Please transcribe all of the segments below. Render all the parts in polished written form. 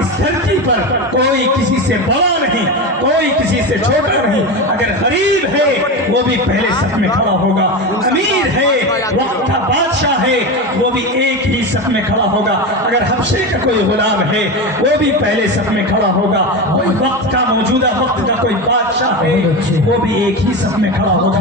اس دھرتی پر کوئی کسی سے بڑا نہیں، کوئی کسی سے چھوٹا نہیں۔ اگر غریب ہے وہ بھی پہلے صف میں کھڑا ہوگا، امیر ہے، وقت کا بادشاہ ہے، وہ بھی ایک ہی صف میں کھڑا ہوگا۔ اگر حبشے کا کوئی غلام ہے وہ بھی پہلے صف میں کھڑا ہوگا۔ کوئی وقت کا، موجودہ وقت کا کوئی بادشاہ ہے وہ بھی ایک ہی صف میں کھڑا ہوگا۔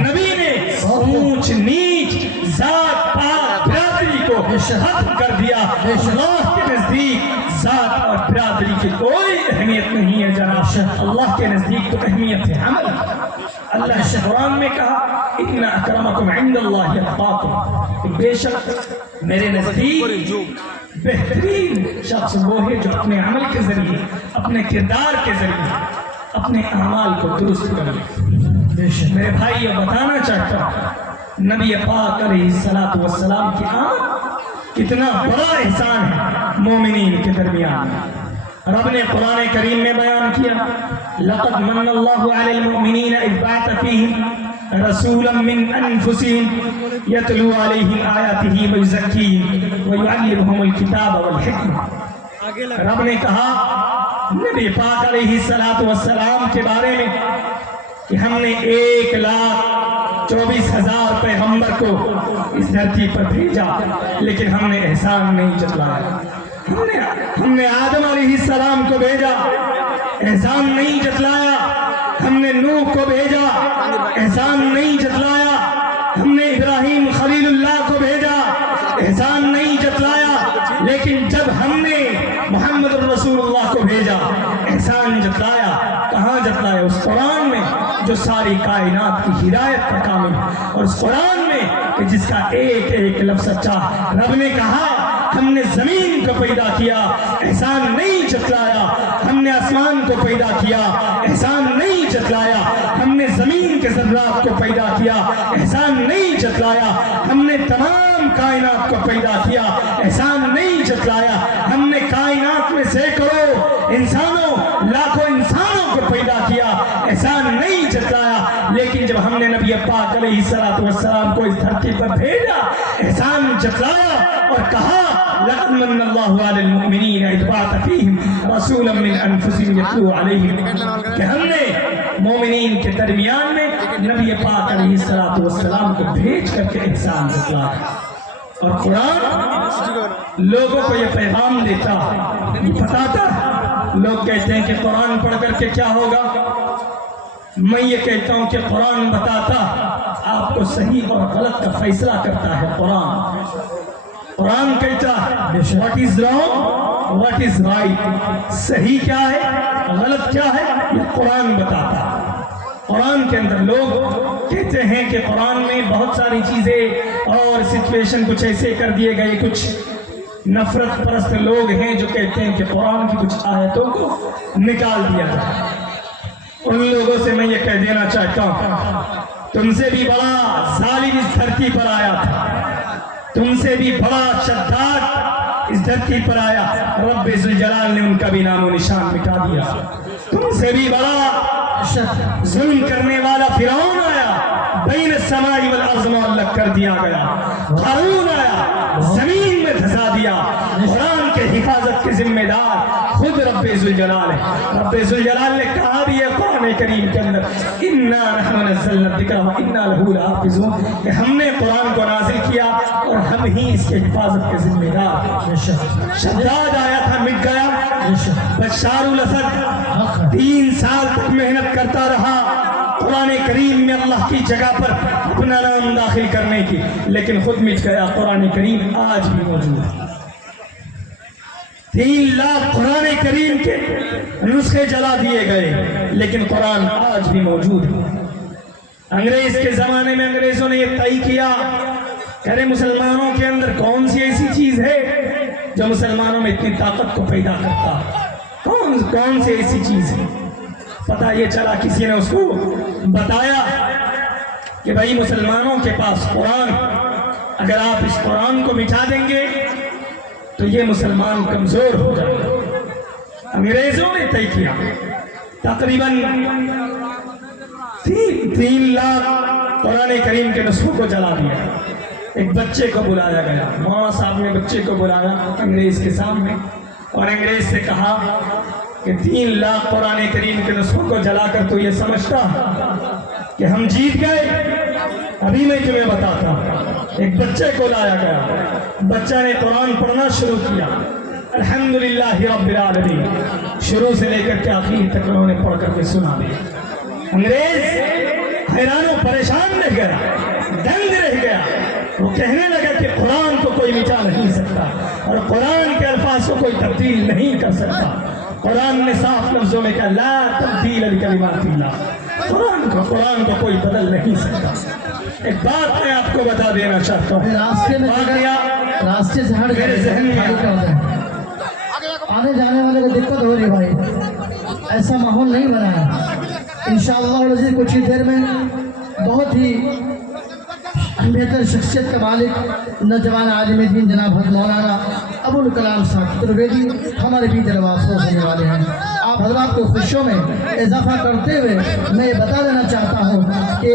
نبی نے اونچ نیچ، ذات پات، برادری کو ختم کر دیا۔ اللہ کے نزدیک ذات اور برادری کی کوئی اہمیت نہیں ہے جناب، اللہ کے نزدیک تو اہمیت ہے عمل۔ اللہ نے قرآن میں کہا ان اکرمکم عند اللہ اتقاکم، بے شک میرے نزدیک بہترین شخص وہ ہے جو اپنے عمل کے ذریعے، اپنے کردار کے ذریعے اپنے اعمال کو درست کرے۔ میرے بھائی یہ بتانا چاہتا ہوں نبی پاک علیہ الصلوۃ والسلام کی آمد کتنا بڑا احسان ہے مومنین کے درمیان۔ رب نے قرآن کریم میں بیان کیا لقد من اللہ علی المؤمنین اذ بعث فیہم رسولا من انفسہم یتلو علیہم آیاتہ ویزکیہم ویعلمہم الکتاب والحکمہ۔ رب نے کہا نبی پاک علیہ السلام کے بارے میں کہ ہم نے 1,24,000 پیغمبر کو اس دھرتی پر بھیجا، لیکن ہم نے احسان نہیں جتلایا۔ ہم نے آدم علیہ السلام کو بھیجا، احسان نہیں جتلایا۔ ہم نے نوح کو بھیجا، احسان نہیں جتلایا۔ ہم نے ابراہیم خلیل اللہ کو بھیجا، احسان نہیں جتلایا۔ لیکن جب ہم نے محمد الرسول اللہ کو بھیجا احسان جتلایا۔ کہاں جتلایا؟ اس قرآن میں جو ساری کائنات کی ہدایت پر کامل ہے، اور اس قرآن میں کہ جس کا ایک ایک لفظ سچا۔ رب نے کہا ہم نے زمین کو پیدا کیا، احسان نہیں جتلایا۔ ہم نے آسمان کو پیدا کیا، احسان نہیں جتلایا۔ ہم نے زمین کے ذرات کو پیدا کیا، احسان نہیں جتلایا۔ ہم نے تمام کائنات کو پیدا کیا، احسان نہیں جتلایا۔ ہم نے کائنات میں سینکڑوں انسانوں، لاکھوں انسانوں کو پیدا کیا، احسان نہیں جتلایا۔ لیکن جب ہم نے نبی پاک علیہ السلام کو اس دھرتی پر بھیجا احسان جتلایا اور کہا لقد من اللہ علی المؤمنین اذ بعث فیہم رسولا من انفسہم یتلو علیہم، کہ ہم نے مومنین کے درمیان میں نبی پاک علیہ السلام کو بھیج کر کے احسان جتلایا۔ اور قرآن لوگوں کو یہ پیغام دیتا، یہ بتاتا۔ لوگ کہتے ہیں کہ قرآن پڑھ کر کے کیا ہوگا؟ میں یہ کہتا ہوں کہ قرآن بتاتا، آپ کو صحیح اور غلط کا فیصلہ کرتا ہے قرآن۔ قرآن کہتا ہے what is wrong what is right، صحیح کیا ہے غلط کیا ہے، یہ قرآن بتاتا ہے۔ قرآن کے اندر لوگ کہتے ہیں کہ قرآن میں بہت ساری چیزیں اور سچویشن کچھ ایسے کر دیے گئے، کچھ نفرت پرست لوگ ہیں جو کہتے ہیں کہ قرآن کی کچھ آیتوں کو نکال دیا جائے۔ ان لوگوں سے میں یہ کہہ دینا چاہتا ہوں تم سے بھی بڑا ظالم اس دھرتی پر آیا تھا، تم سے بھی بڑا شداد اس دھرتی پر آیا، رب ذوالجلال نے ان کا بھی نام و نشان مٹا دیا۔ تم سے بھی بڑا ظلم کرنے والا فرعون آیا، بین السماء والارض معلق کر دیا گیا۔ قارون آیا، زمین میں دھسا دیا۔ قرآن کے حفاظت کے ذمہ دار خود رب ذوالجلال ہے۔ رب ذوالجلال نے کہا بھی ہے قرآن کریم کے اندر انا نحن نزلنا الذکر وانا لہ لحافظون، کہ ہم نے قرآن کو نازل کیا اور ہم ہی اس کے حفاظت کے ذمہ دار۔ شداد آیا تھا، مٹ گیا۔ بشار الاسد 3 سال تک محنت کرتا رہا قرآن کریم میں اللہ کی جگہ پر اپنا نام داخل کرنے کی، لیکن خود مٹ گیا۔ قرآن کریم آج بھی موجود ہے۔ 3 لاکھ قرآن کریم کے نسخے جلا دیے گئے، لیکن قرآن آج بھی موجود ہے۔ انگریز کے زمانے میں انگریزوں نے یہ طے کیا کہ مسلمانوں کے اندر کون سی ایسی چیز ہے جو مسلمانوں میں اتنی طاقت کو پیدا کرتا ہے، کون سی ایسی چیز ہے؟ پتہ یہ چلا، کسی نے اس کو بتایا کہ بھائی مسلمانوں کے پاس قرآن، اگر آپ اس قرآن کو مٹا دیں گے تو یہ مسلمان کمزور ہو جائے گا۔ انگریزوں نے طے کیا، تقریباً 3 لاکھ قرآن کریم کے نسخوں کو جلا دیا۔ ایک بچے کو بلایا گیا، مولانا صاحب نے بچے کو بلایا انگریز کے سامنے، اور انگریز سے کہا کہ 3 لاکھ قرآن کریم کے نسخوں کو جلا کر تو یہ سمجھتا کہ ہم جیت گئے؟ ابھی میں تمہیں بتاتا ہوں۔ ایک بچے کو لایا گیا، بچہ نے قرآن پڑھنا شروع کیا، الحمدللہ رب العالمین، شروع سے لے کر کے آخر تک انہوں نے پڑھ کر کے سنا دیا۔ انگریز حیران و پریشان رہ گیا، دنگ رہ گیا۔ وہ کہنے لگا کہ قرآن کو کوئی مٹا نہیں سکتا اور قرآن کے الفاظ کو کوئی تبدیل نہیں کر سکتا۔ قرآن نے صاف لفظوں میں کہا لا تبدیل لکلمات اللہ، قرآن کو کوئی بدل نہیں سکتا۔ ایک بات میں آپ کو بتا دینا چاہتا ہوں، راستے سے ہٹ میرے ذہن میں آنے جانے والے کو دقت ہو رہی ہے بھائی، ایسا ماحول نہیں بنا ہے۔ انشاءاللہ العزیز کچھ ہی دیر میں بہت ہی بہتر شخصیت کا مالک نوجوان عالم دین جناب حضرت مولانا ابوالکلام صاحب ترویدی ہمارے بھی درواز ہونے والے ہیں۔ آپ حضرات کو خوشیوں میں اضافہ کرتے ہوئے میں یہ بتا دینا چاہتا ہوں کہ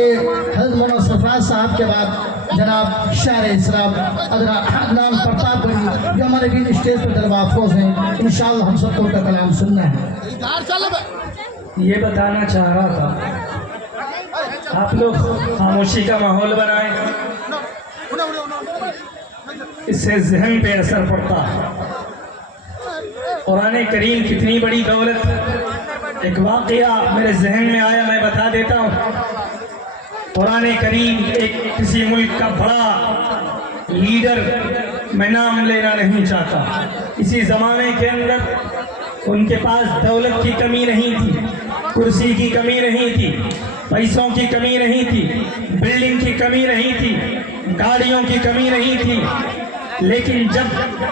حضرت مولانا صفات صاحب کے بعد جناب شاعر اسلام عدنان پرتاپ گڑھی جو ہمارے بھی اسٹیج پر درواز ہیں، انشاءاللہ ہم سب کو ان کا کلام سننا ہے۔ یہ بتانا چاہ رہا تھا آپ لوگ خاموشی کا ماحول بنائیں، اس سے ذہن پہ اثر پڑتا ہے۔ قرآن کریم کتنی بڑی دولت، ایک واقعہ میرے ذہن میں آیا، میں بتا دیتا ہوں۔ قرآن کریم ایک کسی ملک کا بڑا لیڈر، میں نام لینا نہیں چاہتا، اسی زمانے کے اندر ان کے پاس دولت کی کمی نہیں تھی، کرسی کی کمی نہیں تھی، پیسوں کی کمی نہیں تھی، بلڈنگ کی کمی نہیں تھی، گاڑیوں کی کمی نہیں تھی، لیکن جب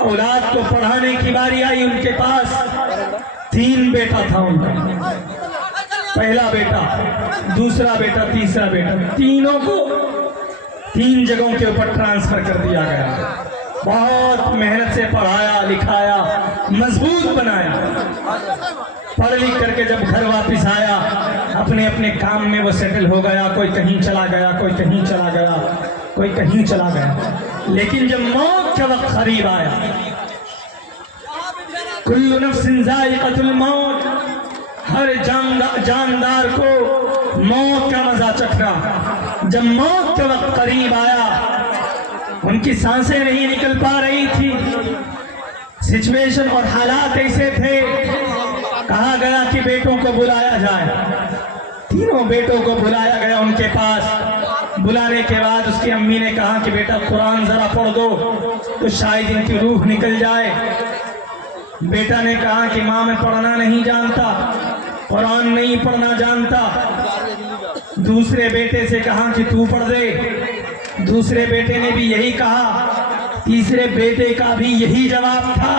اولاد کو پڑھانے کی باری آئی ان کے پاس 3 بیٹا تھا ان کا، پہلا بیٹا، دوسرا بیٹا، تیسرا بیٹا، تینوں کو 3 جگہوں کے اوپر ٹرانسفر کر دیا گیا۔ بہت محنت سے پڑھایا لکھایا، مضبوط بنایا، پڑھ لکھ کر کے جب گھر واپس آیا اپنے اپنے کام میں وہ سیٹل ہو گیا، کوئی کہیں چلا گیا، کوئی کہیں چلا گیا، کوئی کہیں چلا گیا۔ لیکن جب موت کا وقت قریب آیا، کل نفس ذائقۃ الموت، ہر جاندار کو موت کا مزہ چکھنا، جب موت کا وقت قریب آیا ان کی سانسیں نہیں نکل پا رہی تھی، سچویشن اور حالات ایسے تھے، کہا گیا کہ بیٹوں کو بلایا جائے۔ تینوں بیٹوں کو بلایا گیا ان کے پاس۔ بلانے کے بعد اس کی امی نے کہا کہ بیٹا قرآن ذرا پڑھ دو تو شاید ان کی روح نکل جائے۔ بیٹا نے کہا کہ ماں میں پڑھنا نہیں جانتا، قرآن نہیں پڑھنا جانتا۔ دوسرے بیٹے سے کہا کہ تو پڑھ دے، دوسرے بیٹے نے بھی یہی کہا، تیسرے بیٹے کا بھی یہی جواب تھا۔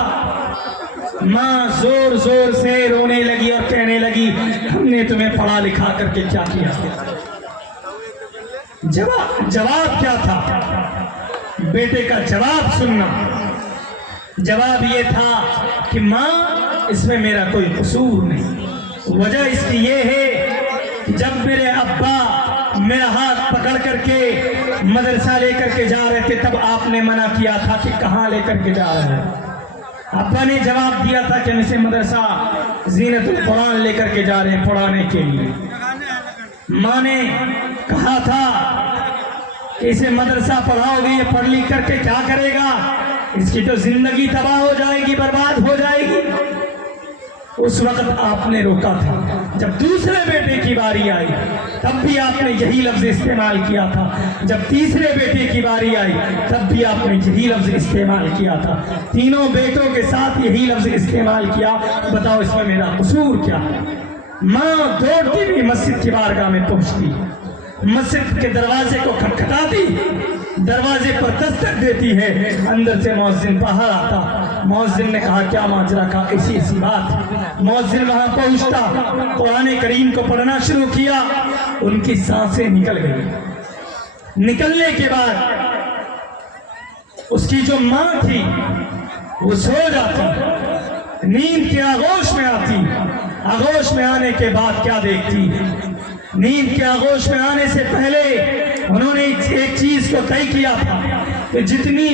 ماں زور زور سے رونے لگی اور کہنے لگی ہم نے تمہیں پڑھا لکھا کر کے کیا کیا؟ جواب کیا تھا؟ بیٹے کا جواب سننا۔ جواب یہ تھا کہ ماں اس میں میرا کوئی قصور نہیں، وجہ اس کی یہ ہے کہ جب میرے ابا میرا ہاتھ پکڑ کر کے مدرسہ لے کر کے جا رہے تھے تب آپ نے منع کیا تھا کہ کہاں لے کر کے جا رہے ہیں۔ ابا نے جواب دیا تھا کہ ہم اسے مدرسہ زینت القرآن لے کر کے جا رہے ہیں پڑھانے کے لیے۔ ماں نے کہا تھا کہ اسے مدرسہ پڑھاؤ گے، یہ پڑھ لکھ کر کے کیا کرے گا؟ اس کی تو زندگی تباہ ہو جائے گی، برباد ہو جائے گی۔ اس وقت آپ نے روکا تھا۔ جب دوسرے بیٹے کی باری آئی تب بھی آپ نے یہی لفظ استعمال کیا تھا، جب تیسرے بیٹے کی باری آئی تب بھی آپ نے یہی لفظ استعمال کیا تھا، تینوں بیٹوں کے ساتھ یہی لفظ استعمال کیا۔ بتاؤ اس میں میرا قصور کیا؟ ماں دوڑتی ہوئی مسجد کی بارگاہ میں پہنچتی، مسجد کے دروازے کو کھٹکھٹاتی، دروازے پر دستک دیتی ہے، اندر سے مؤذن باہر آتا۔ مؤذن نے کہا کیا ماجرا؟ کا ایسی ایسی بات۔ مؤذن وہاں پہنچتا، قرآن کریم کو پڑھنا شروع کیا، ان کی سانسیں نکل گئی۔ نکلنے کے بعد اس کی جو ماں تھی وہ سو جاتی، نیند کے آغوش میں آتی۔ آغوش میں آنے کے بعد کیا دیکھتی؟ نیند کے آغوش میں آنے سے پہلے انہوں نے ایک چیز کو طے کیا تھا کہ جتنی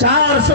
400